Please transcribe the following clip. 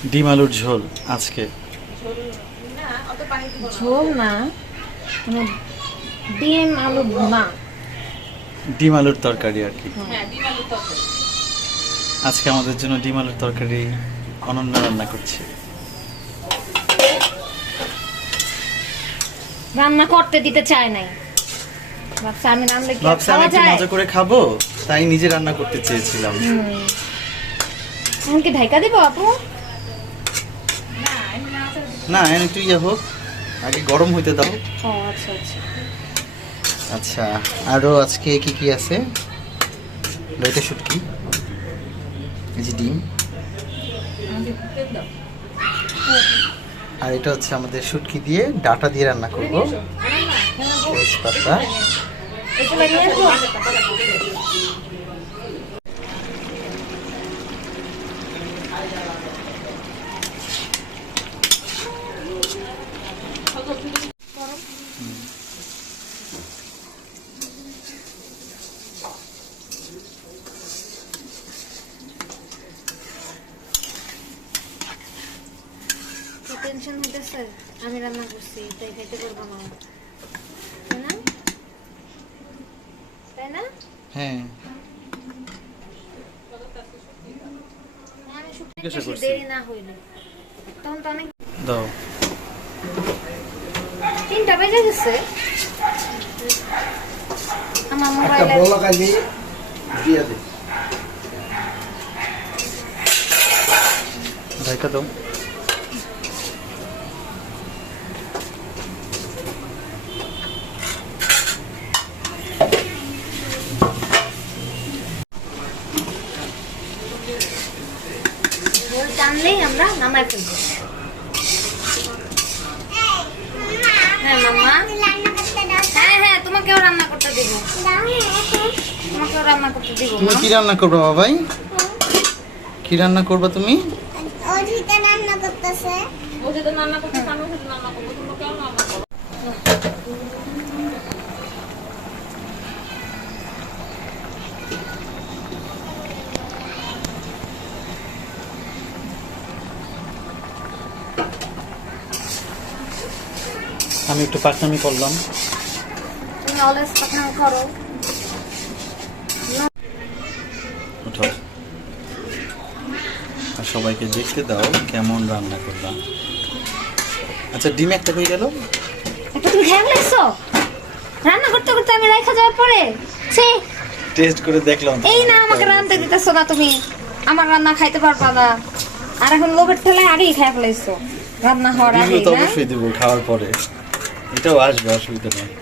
ডিম আলুর ঝোল আজকে। ঝোল না মানে ডিম আলু ভুনা ডিম আলুর তরকারি আর কি। হ্যাঁ। আজকে আমাদের জন্য ডিম আলুর তরকারি অনন্য রান্না করছে। রান্না করতে দিতে চায় নাই। ভাবছে আমি রান্না কি খাওয়া যায়? মজা করে খাব তাই নিজে রান্না করতে চেয়েছিলাম। হুম। আমি কি ঢাকা দিব আপু? না একটু ইয়ে হোক আগে গরম হইতে দাও। আচ্ছা আচ্ছা। আচ্ছা আরও আজকে কি কি আছে? লইতে শুটকি এই যে ডিম। আর এটা হচ্ছে আমাদের শুটকি দিয়ে ডাটা দিয়ে রান্না করব। তেজপাতা। টেনশন হইতেছে আমি রান্না করছি তাই খাইতে পারব না। তাই না? তাই না? হ্যাঁ। আমি শুকনো জিজ্ঞাসা বেশি করছি। দেরি না হইলে। তখন তো অনেক দাও। তিনটা বেজে গেছে। আমার মোবাইলে বলা কালি দিয়ে দে। ঢাকা দাও। ঝোল আমরা নামাই ফেলব। হ্যাঁ মাম্মা। হ্যাঁ হ্যাঁ তোমাকেও রান্না করতে দিব। তোমাকেও রান্না করতে দিব তুমি কি রান্না করবে বাবাই? কি রান্না করবে তুমি? রান্না করতেছে। রান্না করতে রান্না করব। আমি একটু পাকনামি করলাম। তুমি অলওয়েজ পাঠানো করো। উঠো। আর সবাইকে দেখতে দাও কেমন রান্না করলাম। আচ্ছা ডিম একটা হয়ে গেল? একটা তুমি খেয়ে ফেলেছো রান্না করতে করতে আমি রেখা যাওয়ার পরে সে টেস্ট করে দেখলাম এই না আমাকে রান্না দিতেছো না তুমি। আমার রান্না খাইতে পারবা না। আর এখন লোভের ঠেলায় আগেই খেয়ে ফেলেছো রান্না হওয়ার ডিমও আগেই তো না? অবশ্যই দেবো খাওয়ার পরে। Então eu acho, eu acho também.